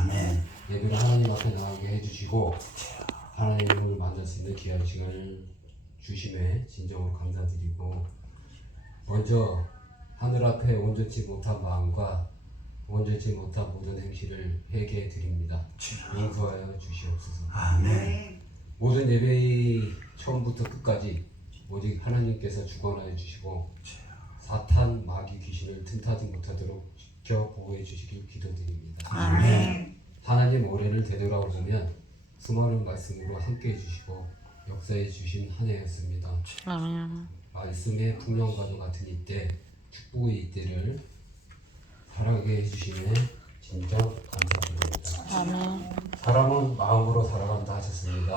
아멘. 예배를 하나님 앞에 나가게 해주시고 하나님을 만날 수 있는 귀한 시간을 주심에 진정으로 감사드리고, 먼저 하늘 앞에 온전치 못한 마음과 온전치 못한 모든 행실을 회개해 드립니다. 용서하여 주시옵소서. 아멘. 모든 예배의 처음부터 끝까지 오직 하나님께서 주관하여 주시고 사탄, 마귀, 귀신을 틈타지 못하도록 지켜 보호해 주시길 기도드립니다. 아멘. 하나님 올해를 되돌아보면 수많은 말씀으로 함께 해주시고 역사해 주신 한 해였습니다. 아멘. 말씀의 풍년과도 같은 이때, 축복의 이때를 살아가게 해주시네 진정 감사드립니다. 아멘. 사람은 마음으로 살아간다 하셨습니다.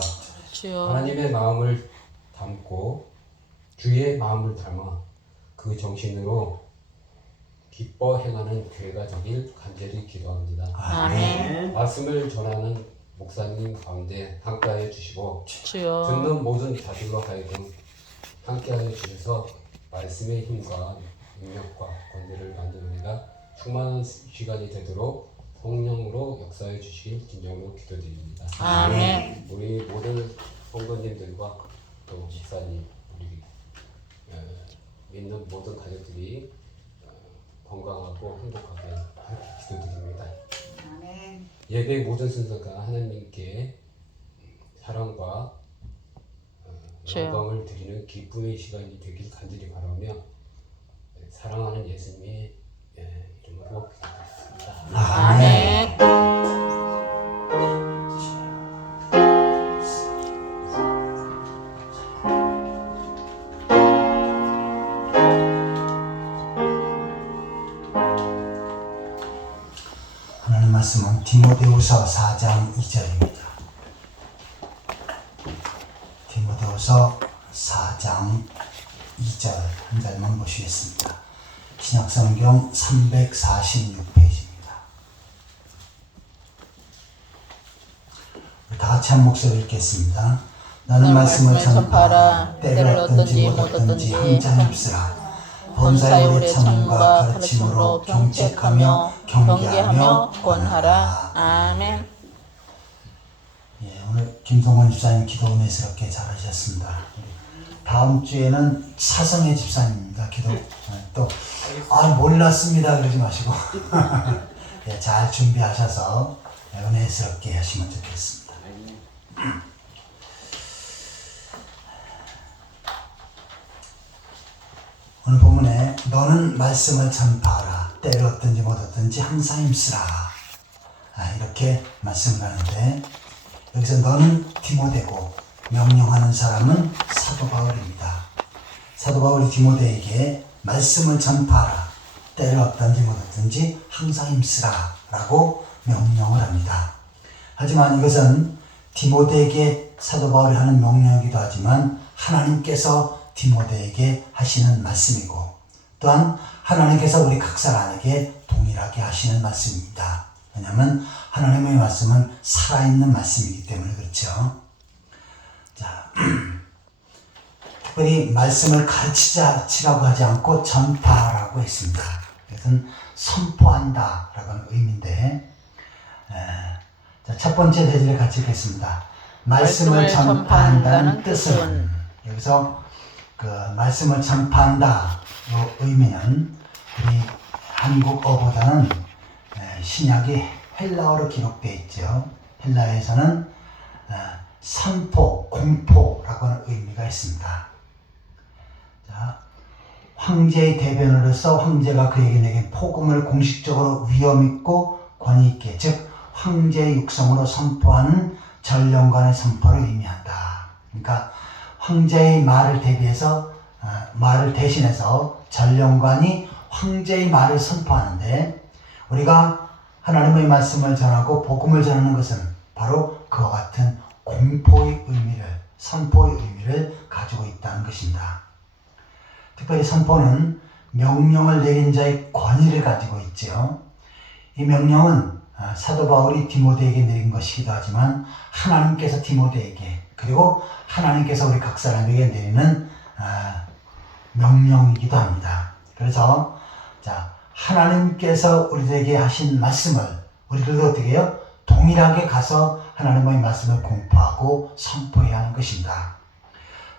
주여. 하나님의 마음을 담고 주의 마음을 닮아 그 정신으로 기뻐 행하는 교회가 되길 간절히 기도합니다. 아멘. 말씀을 전하는 목사님 가운데 함께하여 주시고 주여. 듣는 모든 자들로 하여금 함께하여 주셔서 말씀의 힘과 능력과 권세를 받는 은혜가 충만한 시간이 되도록 성령으로 역사해 주시길 진정으로 기도드립니다. 아멘. 우리 모든 성도님들과 또 목사님, 우리 믿는 모든 가족들이 건강하고 행복하게 기도드립니다. 아멘. 예배의 모든 순서가 하나님께 사랑과 영광을 드리는 기쁨의 시간이 되길 간절히 바라며 사랑하는 예수님의 이름으로 기도드립니다. 아멘. 하나님 말씀은 디모데후서 4장 2절입니다. 디모데후서 4장 2절 한 절만 보시겠습니다. 신약성경 346페이지입니다. 다 같이 한 목소리 읽겠습니다. 나는 말씀을 전파하라. 때를 얻든지 못 얻든지 항상 입쓰라. 범사의 우리의 참음과 가르침으로 경책하며 경계하며 권하라. 아멘. 예, 오늘 김성원 집사님 기도 은혜스럽게 잘하셨습니다. 다음 주에는 차성혜 집사님입니다. 기도 또 몰랐습니다 그러지 마시고 예, 잘 준비하셔서 은혜스럽게 하시면 좋겠습니다. 오늘 본문에 너는 말씀을 전파하라. 때를 얻든지 못 얻든지 항상 힘쓰라. 이렇게 말씀을 하는데 여기서 너는 디모데고 명령하는 사람은 사도 바울입니다. 사도 바울이 디모데에게 말씀을 전파하라. 때를 얻든지 못 얻든지 항상 힘쓰라 라고 명령을 합니다. 하지만 이것은 디모데에게 사도 바울이 하는 명령이기도 하지만 하나님께서 디모데에게 하시는 말씀이고 또한 하나님께서 우리 각 사람에게 동일하게 하시는 말씀입니다. 왜냐하면 하나님의 말씀은 살아있는 말씀이기 때문에 그렇죠. 자, 특별히 말씀을 가르치라고 하지 않고 전파라고 했습니다. 이것은 선포한다 라고 하는 의미인데 자, 첫 번째 대지를 같이 읽겠습니다. 말씀을 전파한다는 뜻은 여기서 그 말씀을 전파한다 의미는 우리 한국어보다는 신약이 헬라어로 기록되어 있죠. 헬라에서는 선포, 공포라고 하는 의미가 있습니다. 자, 황제의 대변으로서 황제가 그에게 내긴 복음을 공식적으로 위엄있고 권위있게, 즉 황제의 육성으로 선포하는 전령관의 선포를 의미한다. 그러니까 황제의 말을 말을 대신해서 전령관이 황제의 말을 선포하는데 우리가 하나님의 말씀을 전하고 복음을 전하는 것은 바로 그와 같은 공포의 의미를, 선포의 의미를 가지고 있다는 것입니다. 특별히 선포는 명령을 내린 자의 권위를 가지고 있죠. 이 명령은 사도 바울이 디모데에게 내린 것이기도 하지만 하나님께서 디모데에게 그리고 하나님께서 우리 각 사람에게 내리는 명령이기도 합니다. 그래서 자, 하나님께서 우리에게 하신 말씀을 우리들도 어떻게 해요? 동일하게 가서 하나님의 말씀을 공부하고 선포해야 하는 것입니다.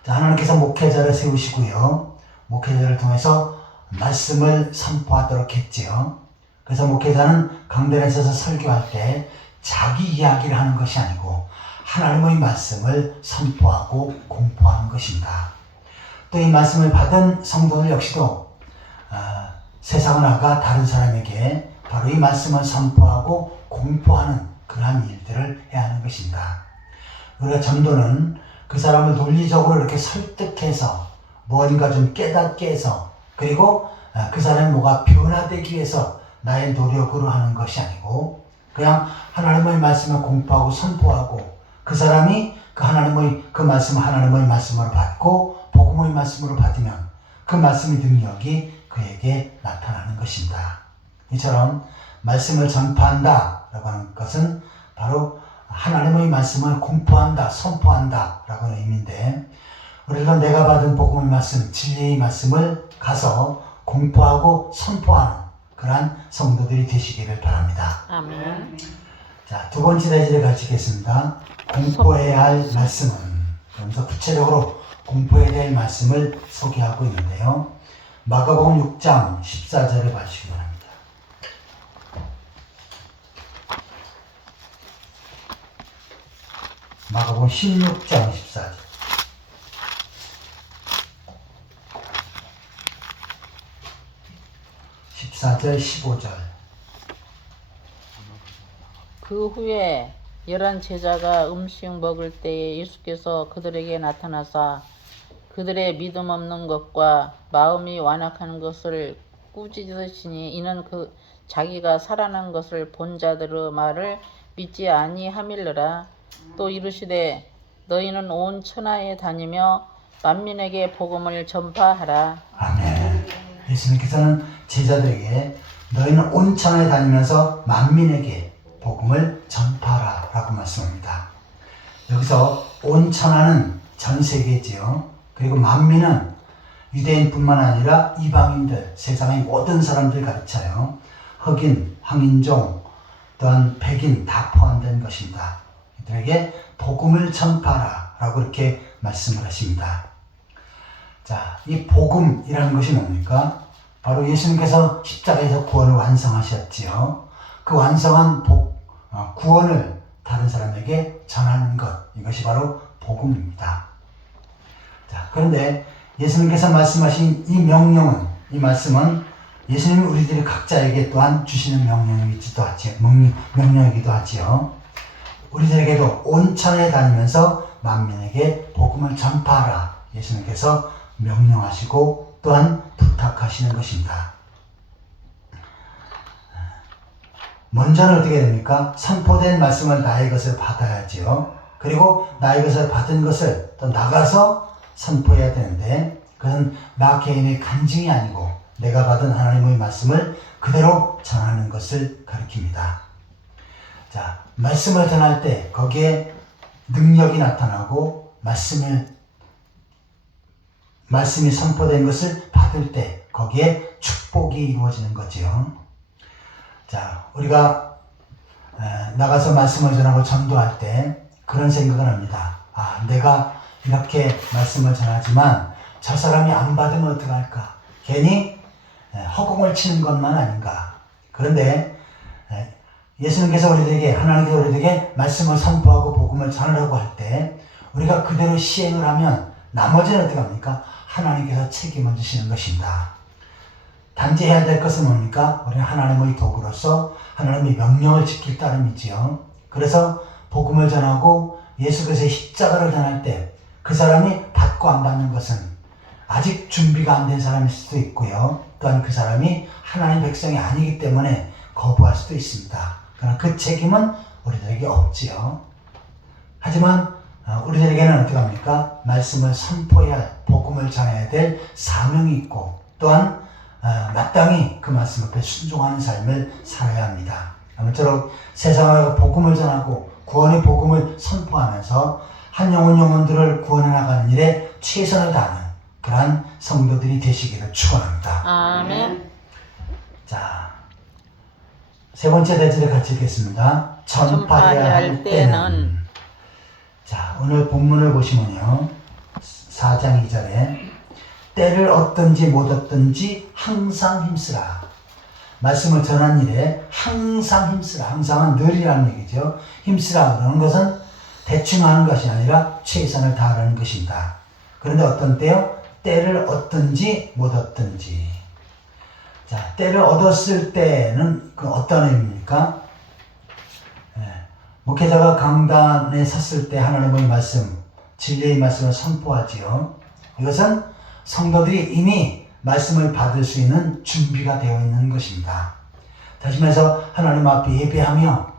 자, 하나님께서 목회자를 세우시고요. 목회자를 통해서 말씀을 선포하도록 했지요. 그래서 목회자는 강단에 서서 설교할 때 자기 이야기를 하는 것이 아니고 하나님의 말씀을 선포하고 공포하는 것입니다. 또 이 말씀을 받은 성도들 역시도 세상을 나가 다른 사람에게 바로 이 말씀을 선포하고 공포하는 그러한 일들을 해야 하는 것입니다. 우리가 전도는 그 사람을 논리적으로 이렇게 설득해서 뭔가 좀 깨닫게 해서 그리고 그 사람이 뭐가 변화되기 위해서 나의 노력으로 하는 것이 아니고 그냥 하나님의 말씀을 공포하고 선포하고 그 사람이 그 하나님의 그 말씀을 하나님의 말씀으로 받고 복음의 말씀으로 받으면 그 말씀의 능력이 그에게 나타나는 것입니다. 이처럼 말씀을 전파한다 라고 하는 것은 바로 하나님의 말씀을 공포한다, 선포한다 라고 하는 의미인데 우리도 내가 받은 복음의 말씀, 진리의 말씀을 가서 공포하고 선포하는 그러한 성도들이 되시기를 바랍니다. 아멘. 자, 두 번째 대지를 가르치겠습니다. 공포해야 할 말씀은 그러면서 구체적으로 공포해야 될 말씀을 소개하고 있는데요. 마가복음 6장 14절을 봐주시기 바랍니다. 마가복음 16장 14절. 14절 15절. 그 후에 11 제자가 음식 먹을 때에 예수께서 그들에게 나타나사 그들의 믿음 없는 것과 마음이 완악한 것을 꾸짖으시니 이는 그 자기가 살아난 것을 본 자들의 말을 믿지 아니함일러라. 또 이르시되 너희는 온 천하에 다니며 만민에게 복음을 전파하라. 아멘. 예수님께서는 제자들에게 너희는 온 천하에 다니면서 만민에게 복음을 전파하라 라고 말씀합니다. 여기서 온 천하는 전 세계지요. 그리고 만민은 유대인뿐만 아니라 이방인들, 세상의 모든 사람들 가르쳐요. 흑인, 황인종, 또한 백인 다 포함된 것입니다. 이들에게 복음을 전파하라 라고 이렇게 말씀을 하십니다. 자, 이 복음이라는 것이 뭡니까? 바로 예수님께서 십자가에서 구원을 완성하셨지요. 그 완성한 구원을 다른 사람에게 전하는 것, 이것이 바로 복음입니다. 자, 그런데 예수님께서 말씀하신 이 명령은, 이 말씀은 예수님이 우리들이 각자에게 또한 주시는 명령이기도 하지요. 우리들에게도 온 천하에 다니면서 만민에게 복음을 전파하라 예수님께서 명령하시고 또한 부탁하시는 것입니다. 먼저는 어떻게 됩니까? 선포된 말씀은 나의 것을 받아야지요. 그리고 나의 것을 받은 것을 또 나가서 선포해야 되는데 그것은 나 개인의 간증이 아니고 내가 받은 하나님의 말씀을 그대로 전하는 것을 가리킵니다. 자, 말씀을 전할 때 거기에 능력이 나타나고 말씀이 선포된 것을 받을 때 거기에 축복이 이루어지는 거지요. 자, 우리가 나가서 말씀을 전하고 전도할 때 그런 생각을 합니다. 아, 내가 이렇게 말씀을 전하지만 저 사람이 안 받으면 어떡할까? 괜히 허공을 치는 것만 아닌가? 그런데 예수님께서 하나님께서 우리에게 말씀을 선포하고 복음을 전하라고 할 때 우리가 그대로 시행을 하면 나머지는 어떻게 합니까? 하나님께서 책임을 지시는 것입니다. 단지 해야 될 것은 뭡니까? 우리는 하나님의 도구로서 하나님의 명령을 지킬 따름이지요. 그래서 복음을 전하고 예수께서의 십자가를 전할 때 그 사람이 받고 안 받는 것은 아직 준비가 안 된 사람일 수도 있고요. 또한 그 사람이 하나님 백성이 아니기 때문에 거부할 수도 있습니다. 그러나 그 책임은 우리들에게 없지요. 하지만 우리들에게는 어떻게 합니까? 말씀을 선포해야 할, 복음을 전해야 될 사명이 있고 또한 마땅히 그 말씀 앞에 순종하는 삶을 살아야 합니다. 아무쪼록 세상에 복음을 전하고 구원의 복음을 선포하면서 한 영혼들을 구원해 나가는 일에 최선을 다하는 그러한 성도들이 되시기를 축원합니다. 아멘. 자, 세 번째 대절을 같이 읽겠습니다. 전파해야 할 때는. 자, 오늘 본문을 보시면요. 4장 2절에 때를 얻든지 못 얻든지 항상 힘쓰라. 말씀을 전한 일에 항상 힘쓰라. 항상은 늘이라는 얘기죠. 힘쓰라 그러는 것은 대충 하는 것이 아니라 최선을 다하는 것입니다. 그런데 어떤 때요? 때를 얻든지 못 얻든지. 자, 때를 얻었을 때는 그 어떤 의미입니까? 목회자가 강단에 섰을 때 하나님의 말씀, 진리의 말씀을 선포하지요. 이것은 성도들이 이미 말씀을 받을 수 있는 준비가 되어 있는 것입니다. 다시 말해서 하나님 앞에 예배하며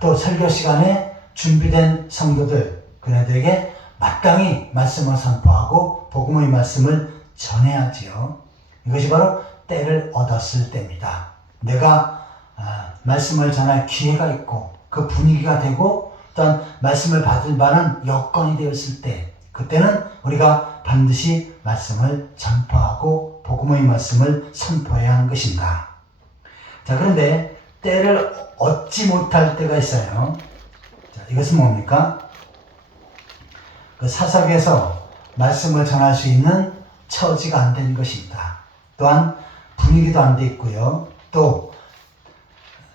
또 설교 시간에 준비된 성도들, 그네들에게 마땅히 말씀을 선포하고 복음의 말씀을 전해야지요. 이것이 바로 때를 얻었을 때입니다. 내가 말씀을 전할 기회가 있고 그 분위기가 되고 또한 말씀을 받을 만한 여건이 되었을 때, 그때는 우리가 반드시 말씀을 전파하고 복음의 말씀을 선포해야 하는 것입니다. 자, 그런데 때를 얻지 못할 때가 있어요. 자, 이것은 뭡니까? 그 사석에서 말씀을 전할 수 있는 처지가 안 된 것입니다. 또한 분위기도 안 돼 있고요. 또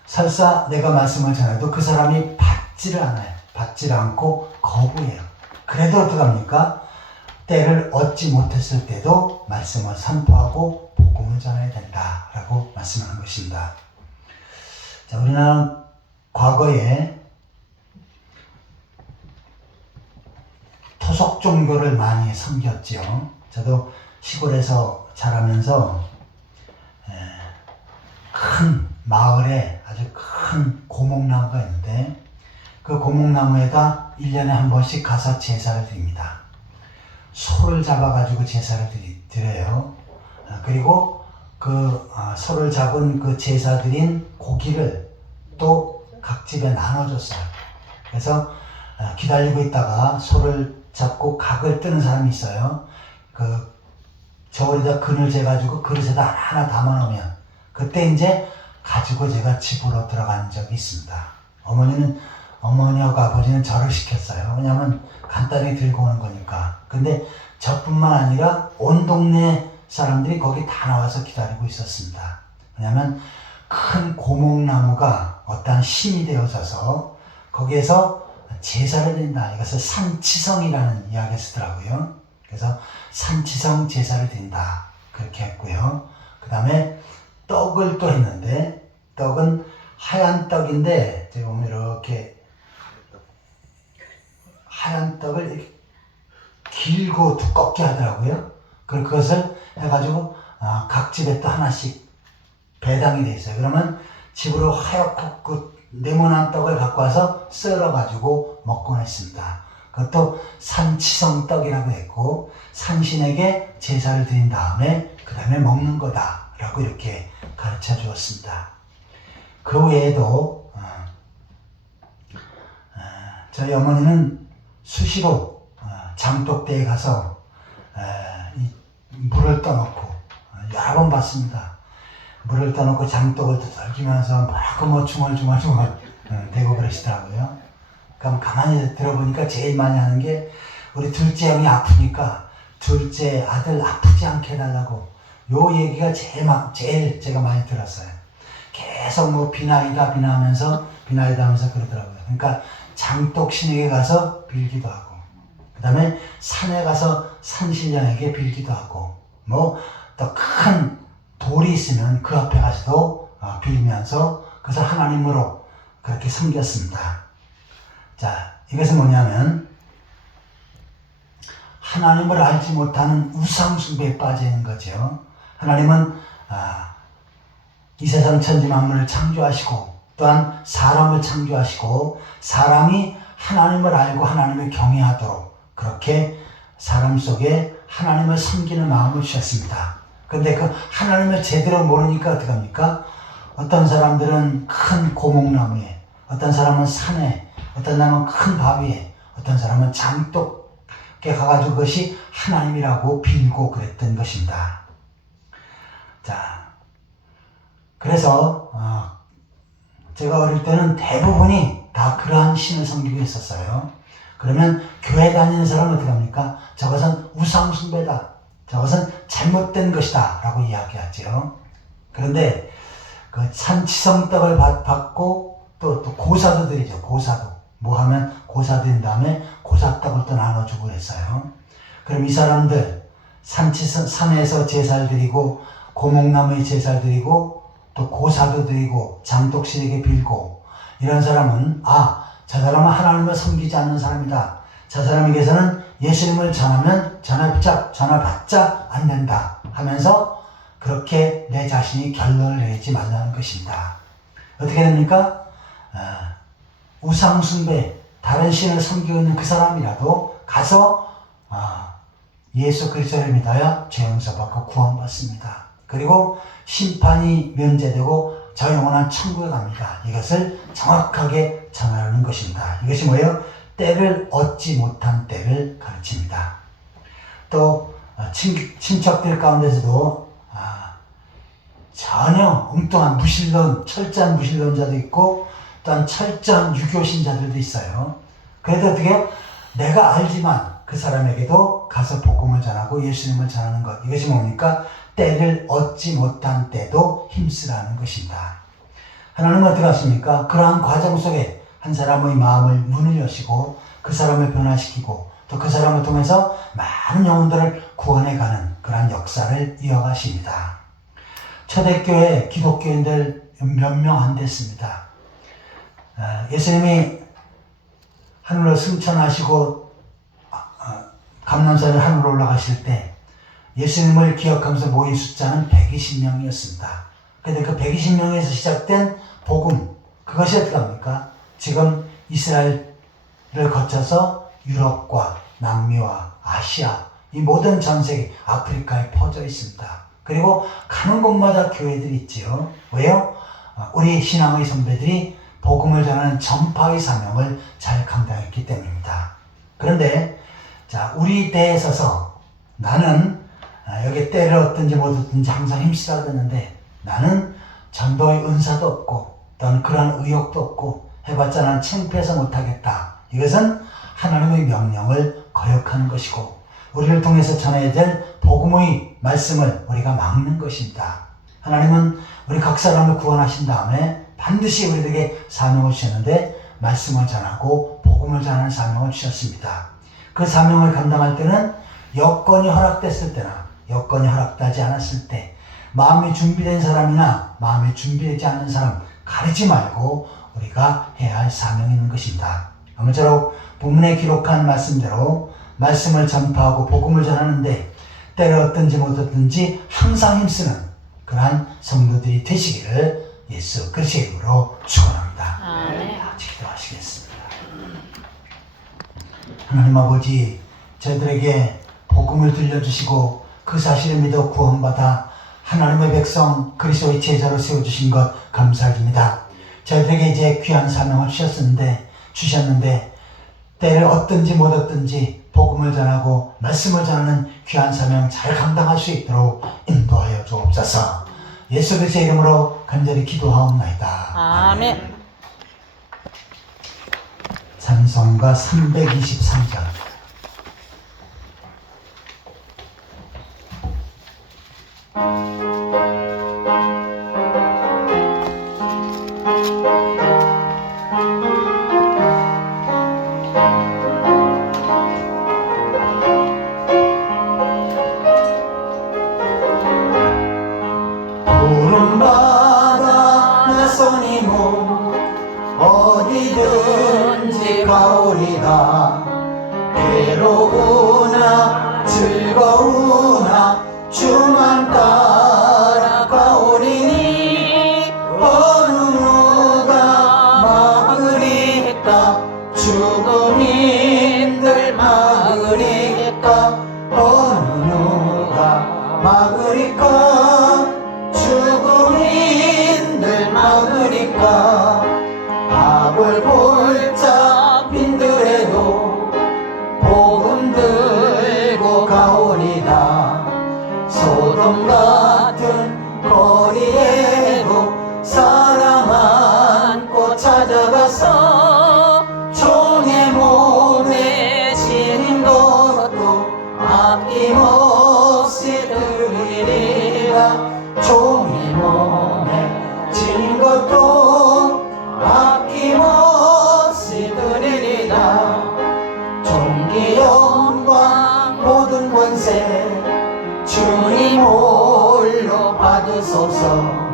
설사 내가 말씀을 전해도 그 사람이 받지를 않아요. 받지를 않고 거부해요. 그래도 어떡합니까? 때를 얻지 못했을 때도 말씀을 선포하고 복음을 전해야 된다라고 말씀하는 것입니다. 자, 우리나라는 과거에 토속 종교를 많이 섬겼죠. 저도 시골에서 자라면서 큰 마을에 아주 큰 고목나무가 있는데 그 고목나무에다 1년에 한 번씩 가서 제사를 드립니다. 소를 잡아가지고 제사를 드려요. 그리고 그 소를 잡은 그 제사 드린 고기를 또 각 집에 나눠줬어요. 그래서 기다리고 있다가 소를 잡고 각을 뜨는 사람이 있어요. 그 저울에다 그늘 재가지고 그릇에다 하나 담아놓으면 그때 이제 가지고 제가 집으로 들어간 적이 있습니다. 어머니하고 아버지는 저를 시켰어요. 왜냐하면 간단히 들고 오는 거니까. 근데 저뿐만 아니라 온 동네 사람들이 거기 다 나와서 기다리고 있었습니다. 왜냐하면 큰 고목나무가 어떠한 신이 되어져서 거기에서 제사를 드린다. 이것을 산치성이라는 이야기를 쓰더라고요. 그래서 산치성 제사를 드린다. 그렇게 했고요. 그 다음에 떡을 또 했는데 떡은 하얀 떡인데 제가 보면 이렇게 하얀 떡을 이렇게 길고 두껍게 하더라고요. 그것을 해가지고 각 집에 또 하나씩 배당이 돼 있어요. 그러면 집으로 하얗고 그 네모난 떡을 갖고 와서 썰어가지고 먹곤 했습니다. 그것도 산치성 떡이라고 했고 산신에게 제사를 드린 다음에 그 다음에 먹는 거다 라고 이렇게 가르쳐 주었습니다. 그 외에도 저희 어머니는 수시로 장독대에 가서 물을 떠놓고 여러 번 봤습니다. 물을 떠놓고 장독을 두들기면서 뭐 중얼중얼 대고 그러시더라고요. 그럼 가만히 들어보니까 제일 많이 하는 게 우리 둘째 형이 아프니까 둘째 아들 아프지 않게 해달라고 요 얘기가 제일 제가 많이 들었어요. 계속 뭐 비나이다 하면서 그러더라고요. 그러니까 장독 신에게 가서 빌기도 하고 그 다음에 산에 가서 산신령에게 빌기도 하고 뭐 또 큰 돌이 있으면 그 앞에 가서도 빌면서 그래서 하나님으로 그렇게 섬겼습니다. 자, 이것은 뭐냐면 하나님을 알지 못하는 우상숭배에 빠져 있는 거죠. 하나님은 이 세상 천지 만물을 창조하시고 또한 사람을 창조하시고 사람이 하나님을 알고 하나님을 경외하도록 그렇게 사람 속에 하나님을 섬기는 마음을 주셨습니다. 그런데 그 하나님을 제대로 모르니까 어떡합니까? 어떤 사람들은 큰 고목나무에, 어떤 사람은 산에, 어떤 사람은 큰 바위에, 어떤 사람은 장독에 가가지고 그것이 하나님이라고 빌고 그랬던 것입니다. 자, 그래서 제가 어릴 때는 대부분이 다 그러한 신을 섬기고 있었어요. 그러면 교회 다니는 사람은 어떻게 합니까? 저것은 우상숭배다. 저것은 잘못된 것이다. 라고 이야기하죠. 그런데 그 산치성떡을 받고 또 고사도 드리죠. 고사도. 뭐 하면 고사 드린 다음에 고사떡을 또 나눠주고 그랬어요. 그럼 이 사람들 산에서 제사를 드리고 고목나무에 제사를 드리고 또 고사도 드리고 장독신에게 빌고 이런 사람은 저 사람은 하나님을 섬기지 않는 사람이다. 저 사람에게서는 예수님을 전하면 전화받자 안 된다 하면서 그렇게 내 자신이 결론을 내리지 말라는 것입니다. 어떻게 됩니까? 우상숭배, 다른 신을 섬기고 있는 그 사람이라도 가서 예수 그리스도를 믿어야 죄 용서받고 구원받습니다. 그리고 심판이 면제되고 저 영원한 천국에 갑니다. 이것을 정확하게 전하는 것입니다. 이것이 뭐예요? 때를 얻지 못한 때를 가르칩니다. 또 친척들 가운데서도 전혀 엉뚱한 철저한 무신론자도 있고 또한 철저한 유교신자들도 있어요. 그래도 어떻게 내가 알지만 그 사람에게도 가서 복음을 전하고 예수님을 전하는 것. 이것이 뭡니까? 때를 얻지 못한 때도 힘쓰라는 것입니다. 하나님은 어떻게 하십니까? 그러한 과정 속에 한 사람의 마음을 문을 여시고 그 사람을 변화시키고 또 그 사람을 통해서 많은 영혼들을 구원해가는 그러한 역사를 이어가십니다. 초대교회 기독교인들 몇 명 안 됐습니다. 예수님이 하늘로 승천하시고 감람산에 하늘로 올라가실 때 예수님을 기억하면서 모인 숫자는 120명이었습니다. 그런데 그 120명에서 시작된 복음, 그것이 어떻게 합니까? 지금 이스라엘을 거쳐서 유럽과 남미와 아시아, 이 모든 전 세계, 아프리카에 퍼져 있습니다. 그리고 가는 곳마다 교회들이 있지요. 왜요? 우리 신앙의 선배들이 복음을 전하는 전파의 사명을 잘 감당했기 때문입니다. 그런데 우리 때에 서서 나는 여기 때를 얻든지 못 얻든지 항상 힘쓰라 그랬는데 나는 전도의 은사도 없고 또는 그런 의욕도 없고 해봤자 나는 창피해서 못하겠다. 이것은 하나님의 명령을 거역하는 것이고 우리를 통해서 전해야 될 복음의 말씀을 우리가 막는 것입니다. 하나님은 우리 각 사람을 구원하신 다음에 반드시 우리에게 사명을 주셨는데 말씀을 전하고 복음을 전하는 사명을 주셨습니다. 그 사명을 감당할 때는 여건이 허락됐을 때나 여건이 허락되지 않았을 때 마음이 준비된 사람이나 마음이 준비되지 않는 사람 가리지 말고 우리가 해야 할 사명이 있는 것입니다. 아무쪼록 본문에 기록한 말씀대로 말씀을 전파하고 복음을 전하는데 때를 얻든지 못 얻든지 항상 힘쓰는 그러한 성도들이 되시기를 예수 그리스도의 이름으로 축원합니다. 같이 기도하시겠습니다. 하나님 아버지, 저희들에게 복음을 들려주시고 그 사실을 믿어 구원받아 하나님의 백성 그리스도의 제자로 세워주신 것 감사드립니다. 저희들에게 이제 귀한 사명을 주셨는데 때를 얻든지 못 얻든지 복음을 전하고 말씀을 전하는 귀한 사명 잘 감당할 수 있도록 인도하여 주옵소서. 예수 그리스도의 이름으로 간절히 기도하옵나이다. 아멘. 찬송가 323장. 푸른 바다 나선이 몸 어디든지 가오리다. 괴로우나 즐거우나 주만 따라 가오리니 어느 누가 막으리까. 죽음인들 막으리까. 어느 누가 막으리까. 죽음인들 막으리까. 밥을 골짜 빈들에도 복음 들고 가오리다. 소돔과 받아서 종의 몸에 지닌 것도 아낌없이 드리리라. 종의 몸에 지닌 것도 아낌없이 드리리라. 존귀 영광 모든 권세 주님 홀로 받으소서.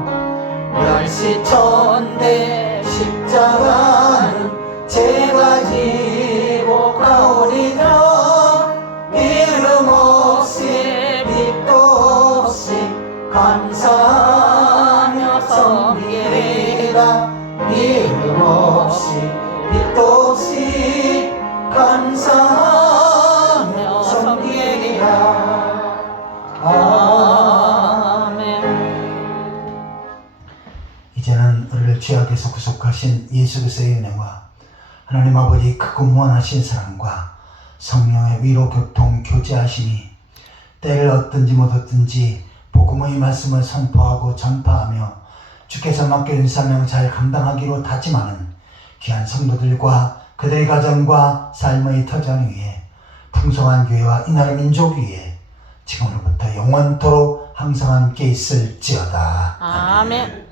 멸시천대 십자가는 제가 지고 가오리라. 이름 없이 빛도 없이 감사하며 섬기리라. 이름 없이 빛도 없이 감사하며 섬기리라. 아멘. 이제는 우리를 죄악에서 구속하신 예수 그리스도의 은혜와 하나님 아버지 크고 무한하신 사랑과 성령의 위로 교통 교제하심이 때를 얻든지 못 얻든지 복음의 말씀을 선포하고 전파하며 주께서 맡겨진 사명 잘 감당하기로 다짐하는 귀한 성도들과 그들의 가정과 삶의 터전 위에 풍성한 교회와 이 나라 민족 위에 지금으로부터 영원토록 항상 함께 있을지어다. 아멘.